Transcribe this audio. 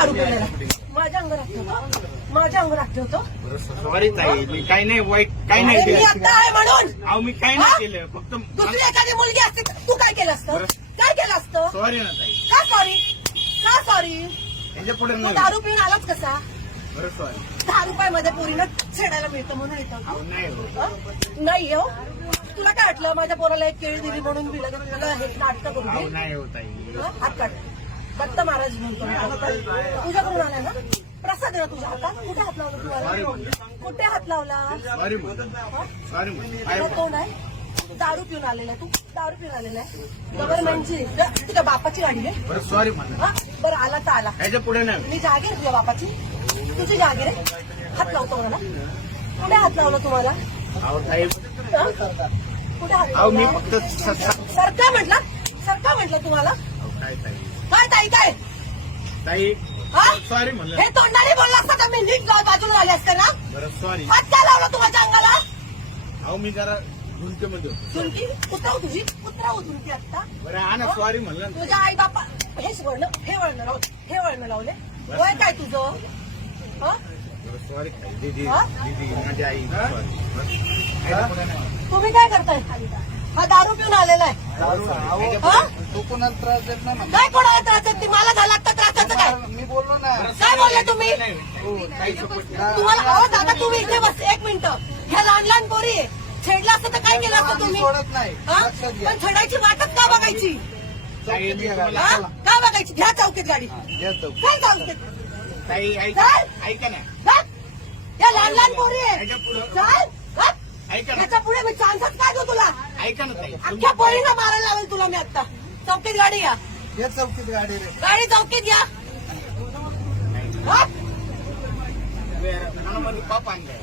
दारू पिलेला माझ्या अंगावर ठेवतो, माझ्या अंगावर ठेवतो. सॉरी ताई, मी काही नाही वाईट, काही नाही मी केलं. आता आहे म्हणून. अहो मी काही नाही केलं, फक्त दुसरी एखादी मुलगी असते तर तू काय केलं असतं? काय केलं असतं? सॉरी ना ताई. का सॉरी? का सॉरी? त्याच्या पुढे तू नाही. दारू पिऊन आलाच कसा? बरं सॉरी. 10 रुपयामध्ये पोरीनं छेडायला मिळतं म्हणून येतं. अहो नाही हो. नाही हो. तुला काय वाटलं माझ्या पोराला एक केळी दिली म्हणून तुला हे नाटक करू अहो दे? नाही हो ताई. हात काढ. दत्त महाराज म्हणतो तुझ्याकडून आलाय ना? प्रसाद आहे ना तुझ्या हातात? कुठे हात लावला तुम्हाला? कुठे हात लावला? सॉरी म्हणून. सॉरी तुला तोंड आहे? दारू पिऊन आलेला आहे तू? दारू पिऊन आलेला आहे गव्हर्नमेंटची तुझ्या बापाची गाडी आहे? बरं सॉरी म्हणून. बरं आला तर आला. त्याच्या पुढे नाही. मी जागीर तुझ्या बापाची, तुझी जागीर आहे. हात लावतो मला. कुठे हात लावला तुम्हाला? अहो ताई, कुठे हात अहो मी लावला? फक्त सरका म्हटलं तुम्हाला? काय ताई, काय ताई काय? ताई हा? सॉरी म्हणलं. हे तोंडाने बोलला असता तर मी नीट बाजूला आले असते ना. बरं सॉरी. हात काय लावला तू माझ्या अंगाला? अहो मी जरा झुंकेमध्ये होतो. झुणकी उतराव तुझी, उतराव झुणकी आता. बरं हा ना सॉरी म्हणलं ना. तुझ्या आई बापा हेच वळण, हे वळण लावले. वय काय तुझं? हा? बरं सॉरी ताई. दीदी हा? दीदी माझी आई सॉरी. त्याच्या पुढे नाही. तुम्ही काय करताय? हा दारू पिऊन आलेला आहे. हा? तू कोणाला त्रास देत नाही ना. काय कोणाला त्रास देते? मला झाला आता त्रासाचं काय? मी बोललो ना. काय बोलले तुम्ही? हो, ताई support करा. तुम्हाला अहो दादा तुम्ही इथे बस एक मिनिट. ह्या लहान लहान पोरी आहे. छेडलं असतं तर काय केलं असतं आम्ही तुम्ही? सोडत नाही. हा? लक्षात घ्या. पण छेडायची वाटच का बघायची? ताई मी हा? तुम्हाला- का बघायची? घ्या चौकीत गाडी. घ्या जाऊ. काय चौकीत? ताई ऐका काय? ऐका ना. जा. या लहान लहान पोरी आहे. त्याच्या पुढं चाल. जा. ऐका ना. याच्या पुढे मी चान्सच काय देऊ तुला? ऐका ना ताई. अख्ख्या पोरींना मारायला लावेल तुला मी आता. चौकीत गाडी या. घ्या चौकीत गाडी रे. गाडी चौकीत या. हा? मध्ये पाप आणलाय.